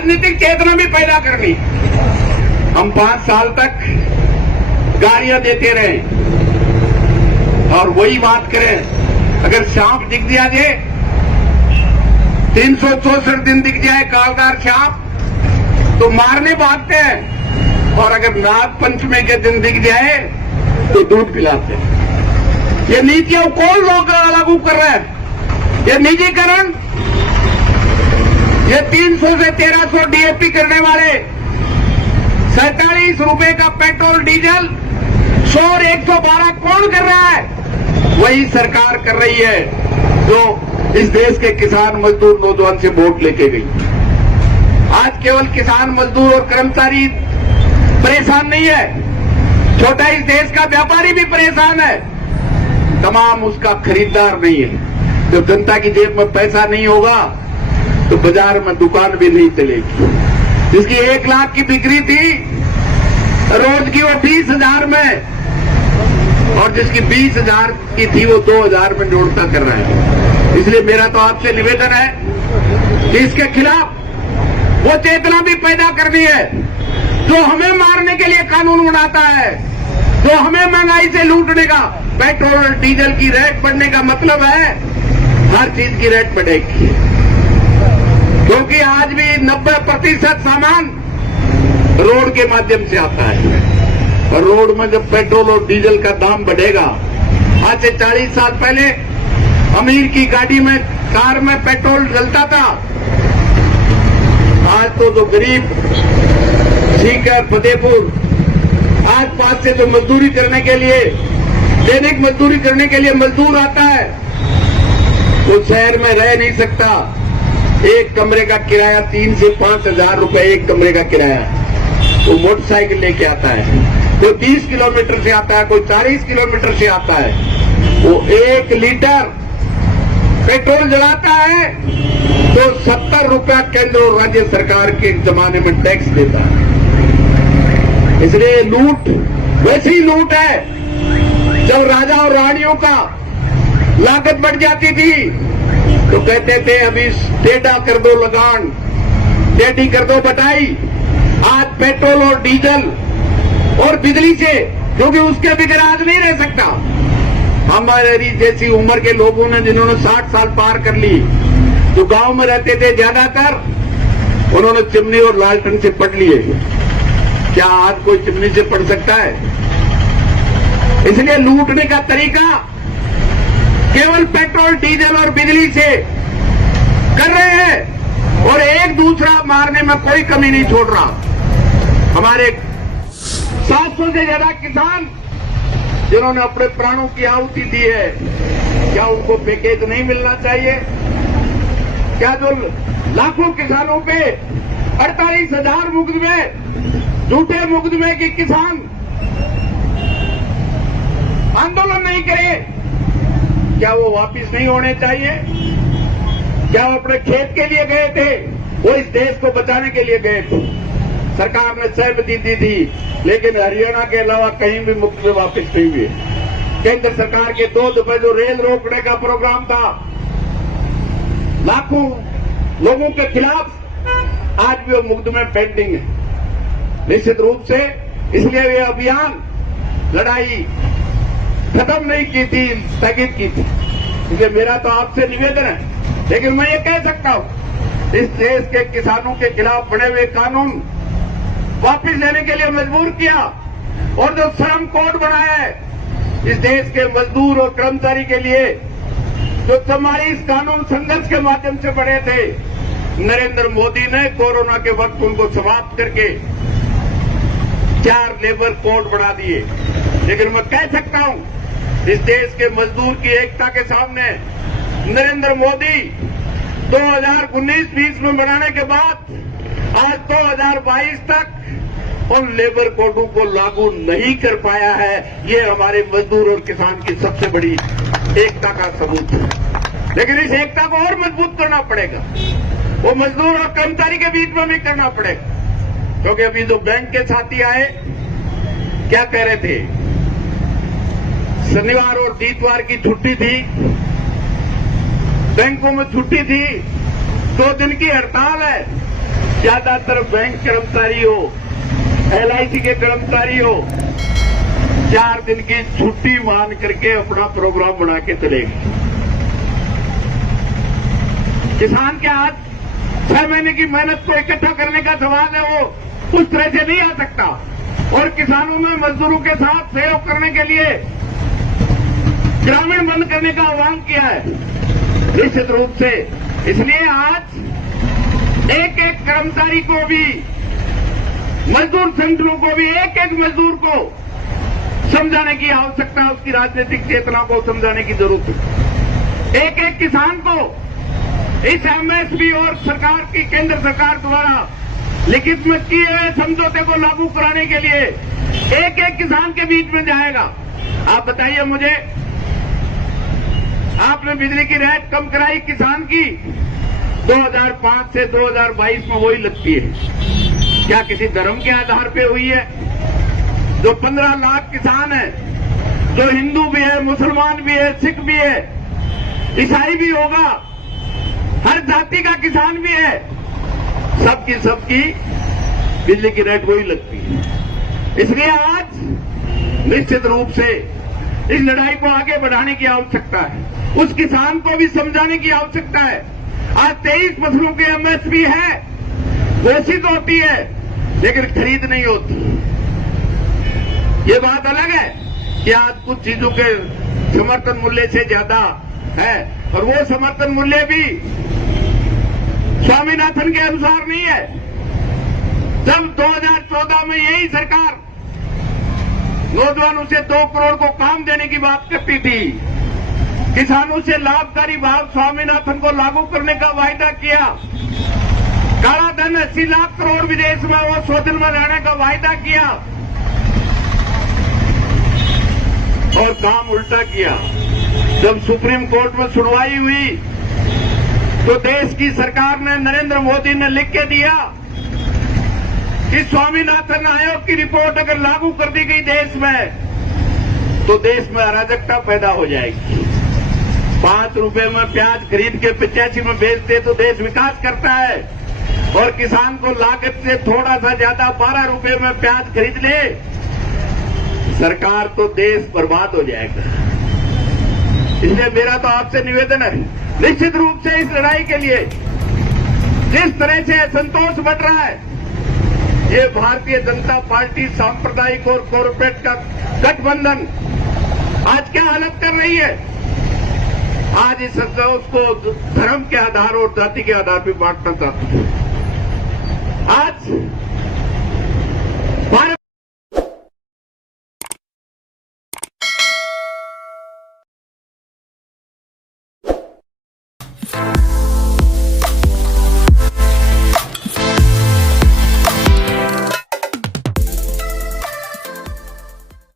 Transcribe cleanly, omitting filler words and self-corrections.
राजनीतिक चेतना भी पैदा करनी। हम 5 साल तक गालियां देते रहे और वही बात करें, अगर सांप दिख दिया जाए 364 दिन दिख जाए कालदार सांप तो मारने भागते हैं, और अगर नाग पंचमी के दिन दिख जाए तो दूध पिलाते हैं। ये नीतियां कौन लोग लागू कर रहे हैं? ये निजीकरण, ये 300 से 1300 डीएपी करने वाले, 47 रुपए का पेट्रोल डीजल, 100 और 112 कौन कर रहा है? वही सरकार कर रही है जो इस देश के किसान मजदूर नौजवान से वोट लेके गई। आज केवल किसान मजदूर और कर्मचारी परेशान नहीं है, छोटा इस देश का व्यापारी भी परेशान है, तमाम उसका खरीदार नहीं है। जब जनता की जेब में पैसा नहीं होगा तो बाजार में दुकान भी नहीं चलेगी। जिसकी 1 लाख की बिक्री थी रोज की वो 20,000 में, और जिसकी 20,000 की थी वो 2,000 में जोड़ता कर रहा है। इसलिए मेरा तो आपसे निवेदन है कि इसके खिलाफ वो चेतना भी पैदा करनी है। जो हमें मारने के लिए कानून बनाता है, जो हमें महंगाई से लूटने का, पेट्रोल और डीजल की रेट बढ़ने का मतलब है हर चीज की रेट बढ़ेगी, क्योंकि आज भी 90% सामान रोड के माध्यम से आता है, और रोड में जब पेट्रोल और डीजल का दाम बढ़ेगा, आज से 40 साल पहले अमीर की गाड़ी में, कार में पेट्रोल जलता था, आज तो जो गरीब सीकर, फतेहपुर, आज पास से जो मजदूरी करने के लिए, दैनिक मजदूरी करने के लिए मजदूर आता है, तो शहर में रह नहीं सकता। एक कमरे का किराया 3 से 5,000 रुपए एक कमरे का किराया, वो मोटरसाइकिल लेके आता है, कोई 30 किलोमीटर से आता है, कोई 40 किलोमीटर से आता है, वो 1 लीटर पेट्रोल जलाता है तो 70 रुपया केंद्र और राज्य सरकार के जमाने में टैक्स देता है। इसलिए लूट वैसी लूट है, जब राजा और रानियों का लागत बढ़ जाती थी तो कहते थे अभी टेढ़ा कर दो लगान, टेढ़ी कर दो बटाई। आज पेट्रोल और डीजल और बिजली से, क्योंकि उसके बगैर आज नहीं रह सकता। हमारी जैसी उम्र के लोगों ने, जिन्होंने 60 साल पार कर ली, जो गांव में रहते थे ज्यादातर, उन्होंने चिमनी और लालटेन से पढ़ लिए। क्या आज कोई चिमनी से पढ़ सकता है? इसलिए लूटने का तरीका केवल पेट्रोल, डीजल और बिजली से कर रहे हैं, और एक दूसरा मारने में कोई कमी नहीं छोड़ रहा। हमारे 700 से ज्यादा किसान जिन्होंने अपने प्राणों की आहुति दी है, क्या उनको पैकेज नहीं मिलना चाहिए? क्या जो लाखों किसानों पे 48,000 मुकदमे, झूठे मुकदमे के किसान आंदोलन नहीं करे, क्या वो वापिस नहीं होने चाहिए? क्या वो अपने खेत के लिए गए थे? वो इस देश को बचाने के लिए गए थे। सरकार ने सहमति दी थी, लेकिन हरियाणा के अलावा कहीं भी मुफ्त में वापिस नहीं हुए। केंद्र सरकार के 2 दफे जो रेल रोकने का प्रोग्राम था, लाखों लोगों के खिलाफ, आज भी वो मुकदमे पेंडिंग है। निश्चित रूप से इसलिए ये अभियान, लड़ाई खत्म नहीं की थी, स्थगित की थी। इसलिए मेरा तो आपसे निवेदन है, लेकिन मैं ये कह सकता हूं, इस देश के किसानों के खिलाफ बने हुए कानून वापिस लेने के लिए मजबूर किया, और जो श्रम कोड बनाया है इस देश के मजदूर और कर्मचारी के लिए, जो 44 कानून संघर्ष के माध्यम से बने थे, नरेंद्र मोदी ने कोरोना के वक्त उनको समाप्त करके 4 लेबर कोड बना दिए। लेकिन मैं कह सकता हूं, इस देश के मजदूर की एकता के सामने नरेंद्र मोदी 2019-20 में बनाने के बाद आज 2022 तक उन लेबर कोडों को लागू नहीं कर पाया है। ये हमारे मजदूर और किसान की सबसे बड़ी एकता का सबूत है। लेकिन इस एकता को और मजबूत करना पड़ेगा, वो मजदूर और कर्मचारी के बीच में भी करना पड़ेगा। क्योंकि अभी जो बैंक के साथी आए, क्या कह रहे थे? शनिवार और इतवार की छुट्टी थी, बैंकों में छुट्टी थी, 2 दिन की हड़ताल है, ज्यादातर बैंक कर्मचारी हो, LIC के कर्मचारी हो, 4 दिन की छुट्टी मान करके अपना प्रोग्राम बना के चलेगी। किसान के हाथ 6 महीने की मेहनत को इकट्ठा करने का सवाल है, वो उस तरह से नहीं आ सकता। और किसानों ने मजदूरों के साथ सहयोग करने के लिए ग्रामीण बंद करने का आह्वान किया है निश्चित रूप से। इसलिए आज एक एक कर्मचारी को भी, मजदूर संगठनों को भी, एक एक मजदूर को समझाने की आवश्यकता है, उसकी राजनीतिक चेतना को समझाने की जरूरत है। एक एक किसान को इस MSP और सरकार की, केंद्र सरकार द्वारा लिखित में किए हुए समझौते को लागू कराने के लिए एक एक किसान के बीच में जाएगा। आप बताइए मुझे, आपने बिजली की रेट कम कराई किसान की 2005 से 2022 में वही लगती है। क्या किसी धर्म के आधार पे हुई है? जो 15 लाख किसान है, जो हिंदू भी है, मुसलमान भी है, सिख भी है, ईसाई भी होगा, हर जाति का किसान भी है, सबकी बिजली की रेट वही लगती है। इसलिए आज निश्चित रूप से इस लड़ाई को आगे बढ़ाने की आवश्यकता है, उस किसान को भी समझाने की आवश्यकता है। आज 23 फसलों की MSP है, घोषित होती है, लेकिन खरीद नहीं होती। ये बात अलग है कि आज कुछ चीजों के समर्थन मूल्य से ज्यादा है, और वो समर्थन मूल्य भी स्वामीनाथन के अनुसार नहीं है। जब 2014 में यही सरकार नौजवानों से 2 करोड़ को काम देने की बात करती थी, किसानों से लाभकारी भाव स्वामीनाथन को लागू करने का वायदा किया, काला धन 80 लाख करोड़ विदेश में वो शोधन में रहने का वायदा किया, और काम उल्टा किया। जब सुप्रीम कोर्ट में सुनवाई हुई तो देश की सरकार ने, नरेंद्र मोदी ने लिख के दिया कि स्वामीनाथन आयोग की रिपोर्ट अगर लागू कर दी गई देश में तो देश में अराजकता पैदा हो जाएगी। 5 रुपए में प्याज खरीद के 85 में बेचते तो देश विकास करता है, और किसान को लागत से थोड़ा सा ज्यादा 12 रुपए में प्याज खरीद ले सरकार तो देश बर्बाद हो जाएगा। इसलिए मेरा तो आपसे निवेदन है, निश्चित रूप से इस लड़ाई के लिए जिस तरह से असंतोष बढ़ रहा है, ये भारतीय जनता पार्टी सांप्रदायिक और कॉर्पोरेट का गठबंधन आज क्या हालत कर रही है। आज इस संतोष को धर्म के आधार और जाति के आधार पर बांटना चाहती है।